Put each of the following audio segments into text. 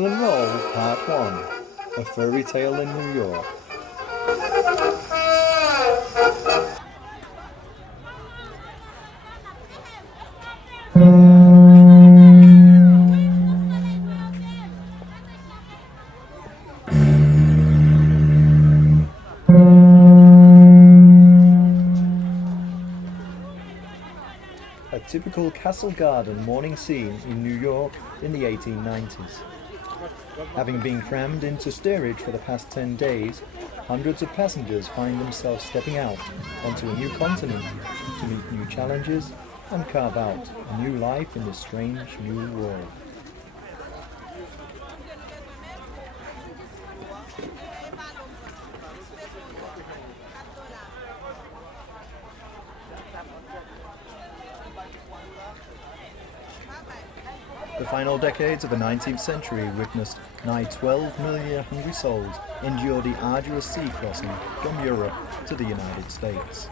Rattle and Roll Part 1, A Fairy Tale in New York. A typical castle garden morning scene in New York in the 1890s. Having been crammed into steerage for the past 10 days, hundreds of passengers find themselves stepping out onto a new continent to meet new challenges and carve out a new life in this strange new world. The final decades of the 19th century witnessed nigh 12 million hungry souls endure the arduous sea crossing from Europe to the United States.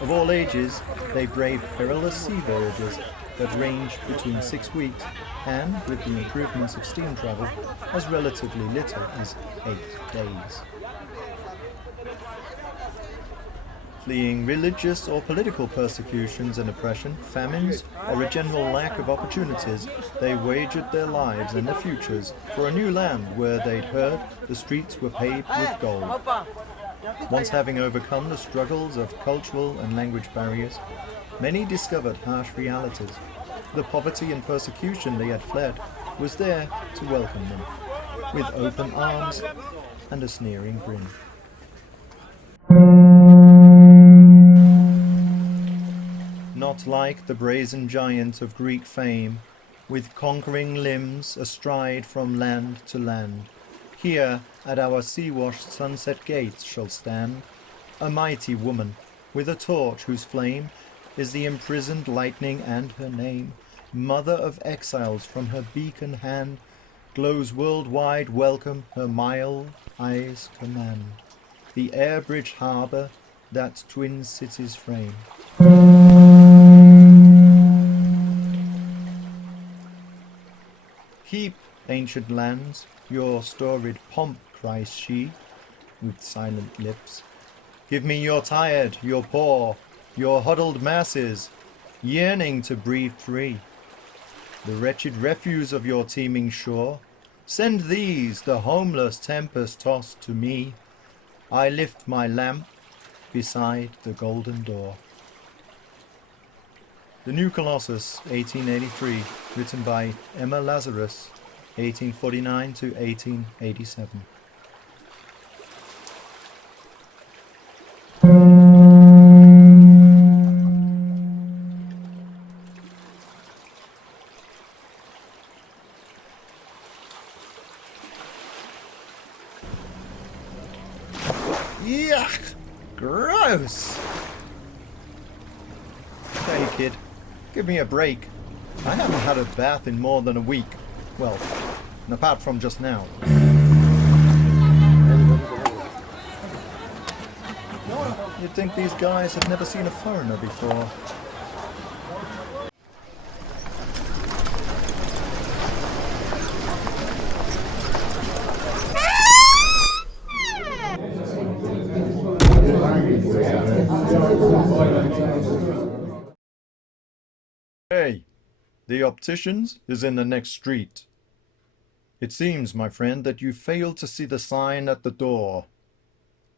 Of all ages, they braved perilous sea voyages that ranged between 6 weeks and, with the improvements of steam travel, as relatively little as 8 days. Fleeing religious or political persecutions and oppression, famines, or a general lack of opportunities, they wagered their lives and their futures for a new land where they'd heard the streets were paved with gold. Once having overcome the struggles of cultural and language barriers, many discovered harsh realities. The poverty and persecution they had fled was there to welcome them, with open arms and a sneering grin. Not like the brazen giant of Greek fame, with conquering limbs astride from land to land, here at our sea-washed sunset gates shall stand a mighty woman with a torch whose flame is the imprisoned lightning, and her name, mother of exiles, from her beacon hand glows worldwide welcome, her mild eyes command the air-bridge harbour that twin cities frame. Keep, ancient lands, your storied pomp, cries she, with silent lips. Give me your tired, your poor, your huddled masses, yearning to breathe free. The wretched refuse of your teeming shore, send these, the homeless tempest-tossed, to me. I lift my lamp beside the golden door. The New Colossus, 1883, written by Emma Lazarus, 1849 to 1887. Yuck! Gross! Hey kid, give me a break. I haven't had a bath in more than a week. Well, apart from just now. You'd think these guys have never seen a foreigner before. Hey, the optician's is in the next street. It seems, my friend, that you failed to see the sign at the door.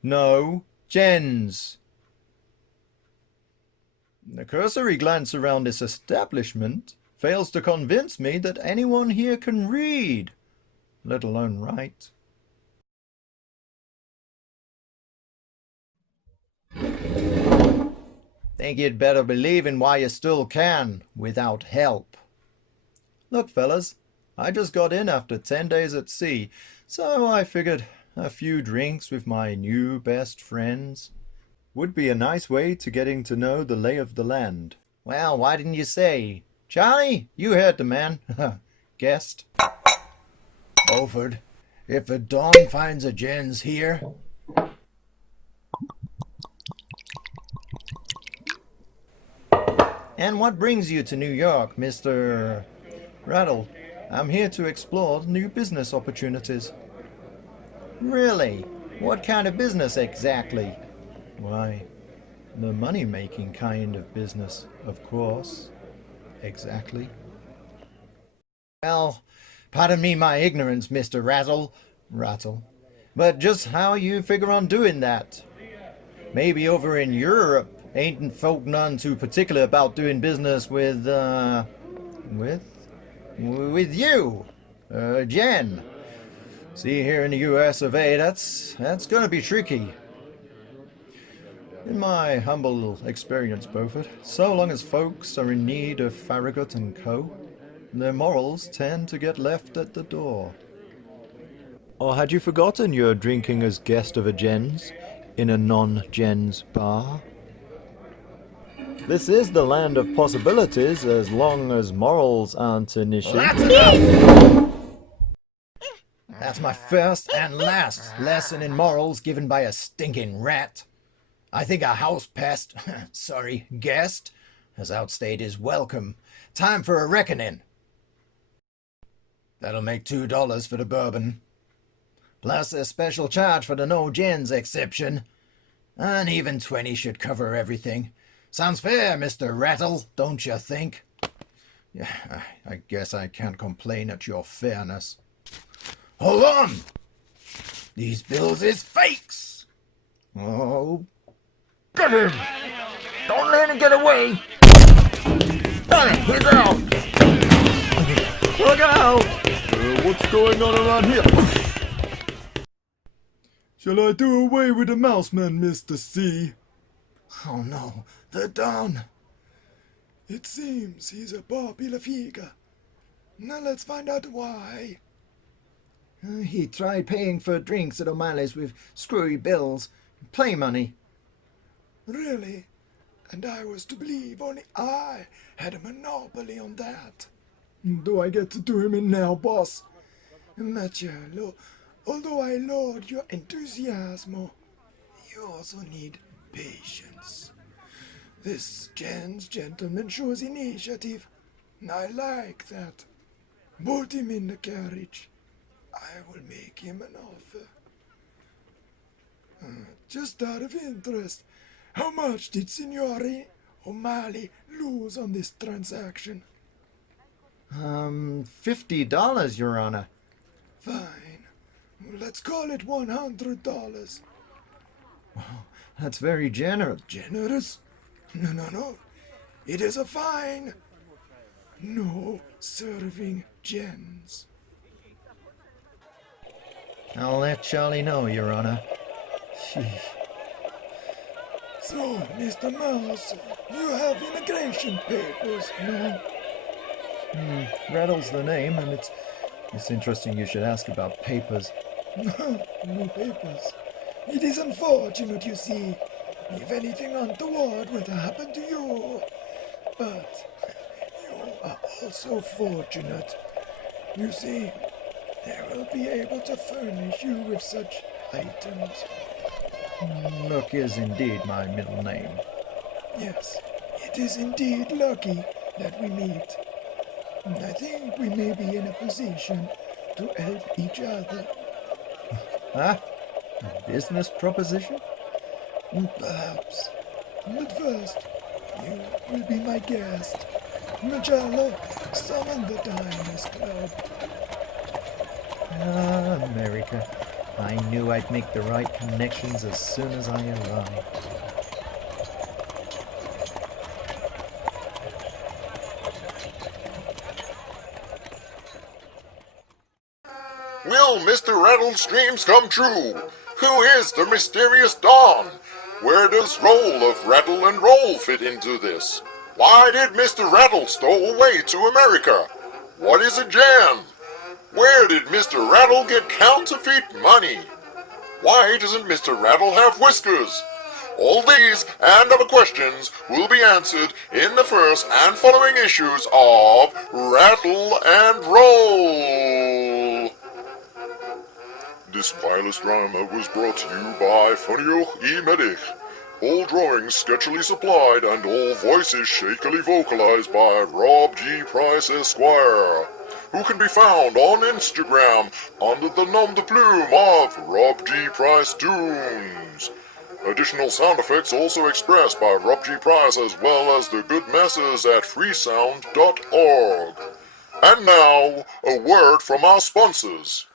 No, Jen's. A cursory glance around this establishment fails to convince me that anyone here can read, let alone write. Think you'd better believe in why you still can, without help. Look, fellas, I just got in after 10 days at sea, so I figured a few drinks with my new best friends would be a nice way to getting to know the lay of the land. Well, why didn't you say? Charlie, you heard the man. Guessed. Beaufort, if the Dawn finds a Jen's here... And what brings you to New York, Mr. Rattle? I'm here to explore new business opportunities. Really? What kind of business exactly? Why, the money-making kind of business, of course. Exactly. Well, pardon me my ignorance, Mr. Rattle. But just how you figure on doing that? Maybe over in Europe, ain't folk none too particular about doing business with? With you, Jen. See, here in the US of A, that's gonna be tricky. In my humble experience, Beaufort, so long as folks are in need of Farragut and Co., their morals tend to get left at the door. Or had you forgotten you're drinking as guest of a Jen's in a non-Jen's bar? This is the land of possibilities as long as morals aren't an issue. That's enough! That's my first and last lesson in morals given by a stinking rat. I think a house pest, sorry, guest, has outstayed his welcome. Time for a reckoning. That'll make $2 for the bourbon. Plus a special charge for the no gins exception. And even 20 should cover everything. Sounds fair, Mr. Rattle, don't you think? Yeah, I guess I can't complain at your fairness. Hold on! These bills is fakes! Oh. Get him! Don't let him get away! Done it! He's out! Look out! What's going on around here? Shall I do away with the mouseman, Mr. C? Oh no, they're done. It seems he's a popular figure. Now let's find out why. He tried paying for drinks at O'Malley's with screwy bills. Play money. Really? And I was to believe only I had a monopoly on that. Do I get to do him in now, boss? Mathieu, although I laud your enthusiasm, you also need patience. This gentleman shows initiative. I like that. Put him in the carriage. I will make him an offer. Just out of interest, how much did Signore O'Malley lose on this transaction? $50, Your Honor. Fine. Let's call it $100. That's very generous. Generous? No. It is a fine. No serving gens. I'll let Charlie know, Your Honor. So, Mr. Mouse, you have immigration papers, no? Rattles the name, and it's interesting you should ask about papers. No papers. It is unfortunate, you see, if anything untoward were to happen to you. But you are also fortunate. You see, they will be able to furnish you with such items. Look is indeed my middle name. Yes, it is indeed lucky that we meet. I think we may be in a position to help each other. Ah? A business proposition? Perhaps. But first, you will be my guest. Magello, summon the Diners Club. Ah, America. I knew I'd make the right connections as soon as I arrived. Will Mr. Rattle's dreams come true? Who is the mysterious Don? Where does role of Rattle and Roll fit into this? Why did Mr. Rattle stow away to America? What is a jam? Where did Mr. Rattle get counterfeit money? Why doesn't Mr. Rattle have whiskers? All these and other questions will be answered in the first and following issues of Rattle and Roll. This wireless drama was brought to you by Funnyuch E. Medic. All drawings sketchily supplied and all voices shakily vocalized by Rob G. Price Esquire. who can be found on Instagram under the nom de plume of Rob G. Price Tunes. Additional sound effects also expressed by Rob G. Price as well as the good masses at freesound.org. And now, a word from our sponsors.